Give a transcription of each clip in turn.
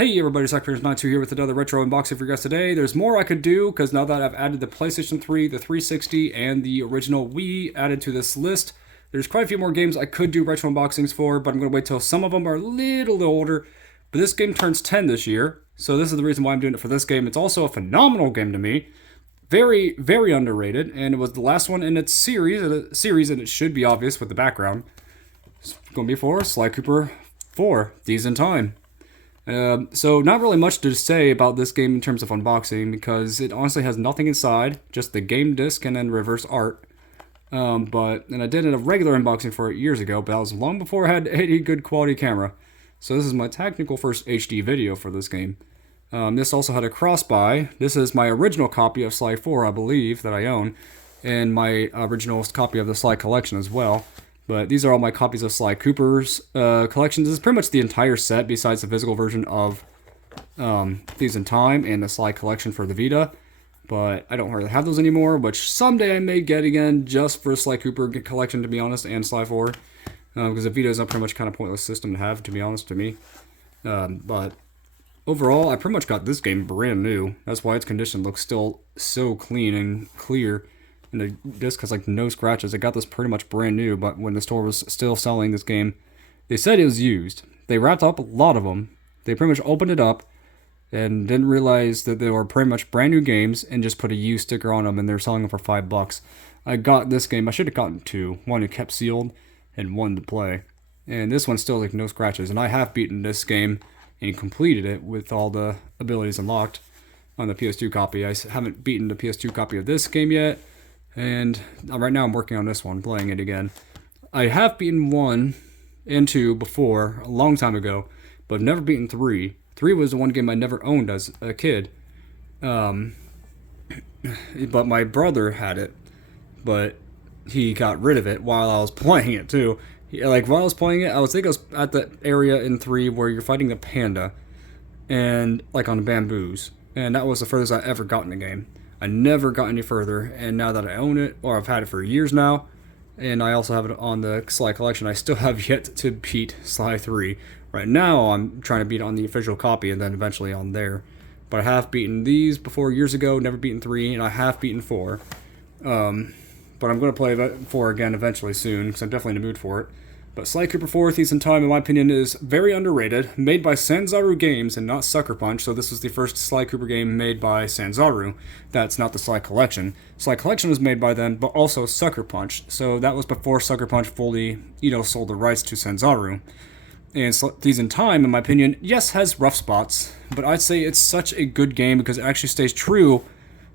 Hey everybody, SlyCooper92 here with another retro unboxing for you guys today. There's more I could do, because now that I've added the PlayStation 3, the 360, and the original Wii added to this list, there's quite a few more games I could do retro unboxings for, but I'm going to wait till some of them are a little older. But this game turns 10 this year, so this is the reason why I'm doing it for this game. It's also a phenomenal game to me. Very, very underrated, and it was the last one in its series, and it should be obvious with the background. It's going to be for Sly Cooper 4, Thieves In Time. So not really much to say about this game in terms of unboxing, because it honestly has nothing inside, just the game disc and then reverse art. And I did a regular unboxing for it years ago, but that was long before I had a good quality camera. So this is my technical first HD video for this game. This also had a cross-buy. This is my original copy of Sly 4, I believe, that I own, and my original copy of the Sly collection as well. But these are all my copies of Sly Cooper's collections. This is pretty much the entire set, besides the physical version of Thieves in Time and the Sly collection for the Vita. But I don't really have those anymore, which someday I may get again, just for Sly Cooper collection, to be honest, and Sly 4. Because the Vita is a pretty much kind of pointless system to have, to be honest, to me. But overall, I pretty much got this game brand new. That's why its condition looks still so clean and clear. And the disc has like no scratches. I got this pretty much brand new, but when the store was still selling this game, they said it was used. They wrapped up a lot of them. They pretty much opened it up and didn't realize that they were pretty much brand new games and just put a used sticker on them, and they're selling them for $5. I got this game. I should have gotten two. One that kept sealed and one to play. And this one's still like no scratches. And I have beaten this game and completed it with all the abilities unlocked on the PS2 copy. I haven't beaten the PS2 copy of this game yet. And right now I'm working on this one, playing it again. I have beaten 1 and 2 before, a long time ago, but I've never beaten 3. 3 was the one game I never owned as a kid. But my brother had it, but he got rid of it while I was playing it too. While I was playing it, I was at the area in 3 where you're fighting the panda, and like on the bamboos. And that was the furthest I ever got in the game. I never got any further, and now that I own it, or I've had it for years now, and I also have it on the Sly collection, I still have yet to beat Sly 3. Right now, I'm trying to beat it on the official copy, and then eventually on there. But I have beaten these before years ago, never beaten 3, and I have beaten 4. But I'm going to play 4 again eventually soon, because I'm definitely in the mood for it. But Sly Cooper 4, Thieves in Time, in my opinion, is very underrated. Made by Sanzaru Games and not Sucker Punch, so this was the first Sly Cooper game made by Sanzaru. That's not the Sly Collection. Sly Collection was made by them, but also Sucker Punch. So that was before Sucker Punch fully, sold the rights to Sanzaru. And Thieves in Time, in my opinion, yes, has rough spots, but I'd say it's such a good game because it actually stays true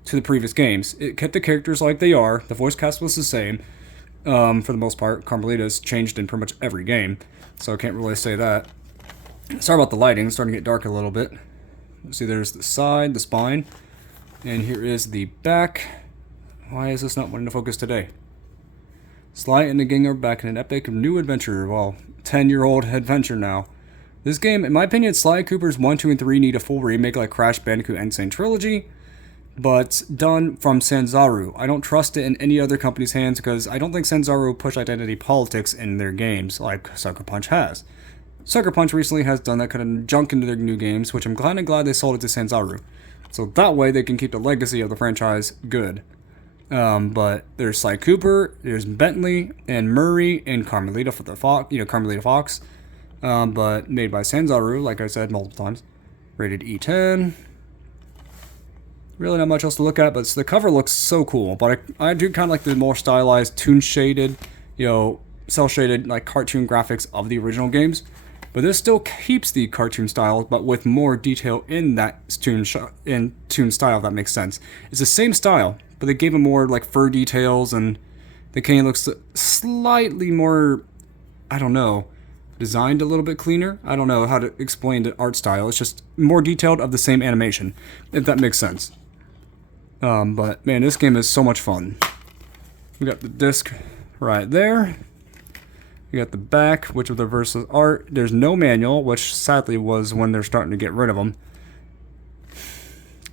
to the previous games. It kept the characters like they are. The voice cast was the same. For the most part, Carmelita's changed in pretty much every game, so I can't really say that. Sorry about the lighting, it's starting to get dark a little bit. See, there's the side, the spine, and here is the back. Why is this not wanting to focus today? Sly and the gang are back in an epic new adventure, 10-year-old adventure now. This game, in my opinion, Sly Cooper's 1, 2, and 3 need a full remake like Crash Bandicoot Insane Trilogy, but done from Sanzaru. I don't trust it in any other company's hands because I don't think Sanzaru push identity politics in their games like Sucker Punch has. Sucker Punch recently has done that kind of junk into their new games, which I'm kind of glad they sold it to Sanzaru. So that way they can keep the legacy of the franchise good. But there's Sly Cooper, there's Bentley, and Murray, and Carmelita for the Fox, Carmelita Fox. But made by Sanzaru, like I said multiple times. Rated E10. Really not much else to look at, but the cover looks so cool. But I do kind of like the more stylized, toon-shaded, cel-shaded, like cartoon graphics of the original games. But this still keeps the cartoon style, but with more detail in that toon style, if that makes sense. It's the same style, but they gave it more like fur details, and the cane looks slightly more, I don't know, designed a little bit cleaner. I don't know how to explain the art style. It's just more detailed of the same animation, if that makes sense. But man, this game is so much fun. We got the disc right there. We got the back, which with the versus art. There's no manual, which sadly was when they're starting to get rid of them.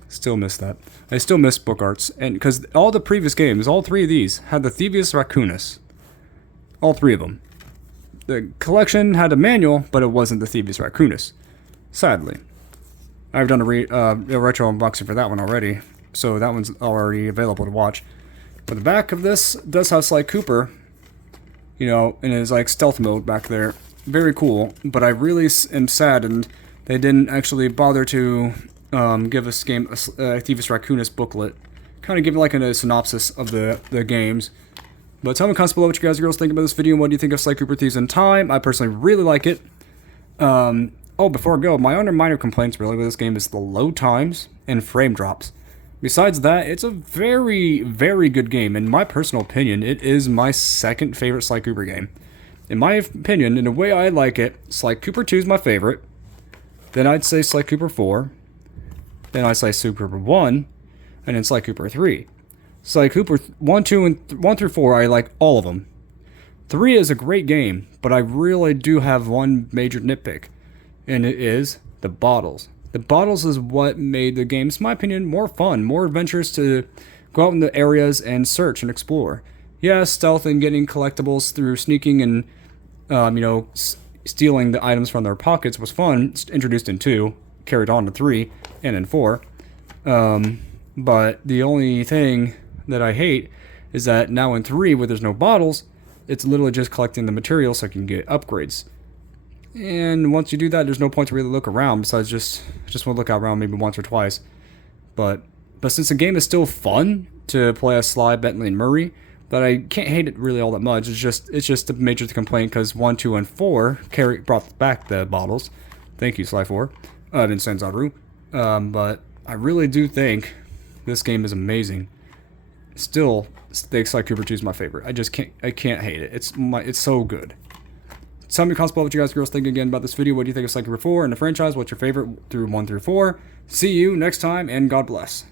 Still miss that. I still miss book arts, and because all the previous games, all 3 of these had the Thievius Raccoonus. All 3 of them. The collection had a manual, but it wasn't the Thievius Raccoonus. Sadly. I've done a retro unboxing for that one already, so that one's already available to watch. But the back of this does have Sly Cooper, you know, in his like stealth mode back there. Very cool, but I really am saddened they didn't actually bother to give this game a Thieves Raccoonus booklet. Kind of give like a synopsis of the games. But tell me in the comments below what you guys and girls think about this video and what do you think of Sly Cooper Thieves in Time. I personally really like it. Oh, before I go, my other minor complaints really with this game is the load times and frame drops. Besides that, it's a very, very good game. In my personal opinion, it is my second favorite Sly Cooper game. In my opinion, in the way I like it, Sly Cooper 2 is my favorite. Then I'd say Sly Cooper 4. Then I'd say Sly Cooper 1. And then Sly Cooper 3. Sly Cooper 1, 2, and 1 through 4, I like all of them. 3 is a great game, but I really do have one major nitpick. And it is the bottles. The bottles is what made the games, in my opinion, more fun, more adventurous to go out in the areas and search and explore. Yeah, stealth and getting collectibles through sneaking and, you know, stealing the items from their pockets was fun. It's introduced in 2, carried on to 3, and in 4. But the only thing that I hate is that now in 3, where there's no bottles, it's literally just collecting the materials so I can get upgrades. And once you do that, there's no point to really look around besides just want to look around maybe once or twice. But since the game is still fun to play as Sly, Bentley, and Murray, but I can't hate it really all that much. It's just a major complaint because 1, 2, and 4 brought back the bottles. Thank you, Sly 4. Vincent Zaru. But I really do think this game is amazing. Still, Sly Cooper 2 is my favorite. I can't hate it. It's so good. Tell me in the comments below what you guys and girls think again about this video. What do you think of Sly Cooper 4 and the franchise? What's your favorite through 1 through 4? See you next time, and God bless.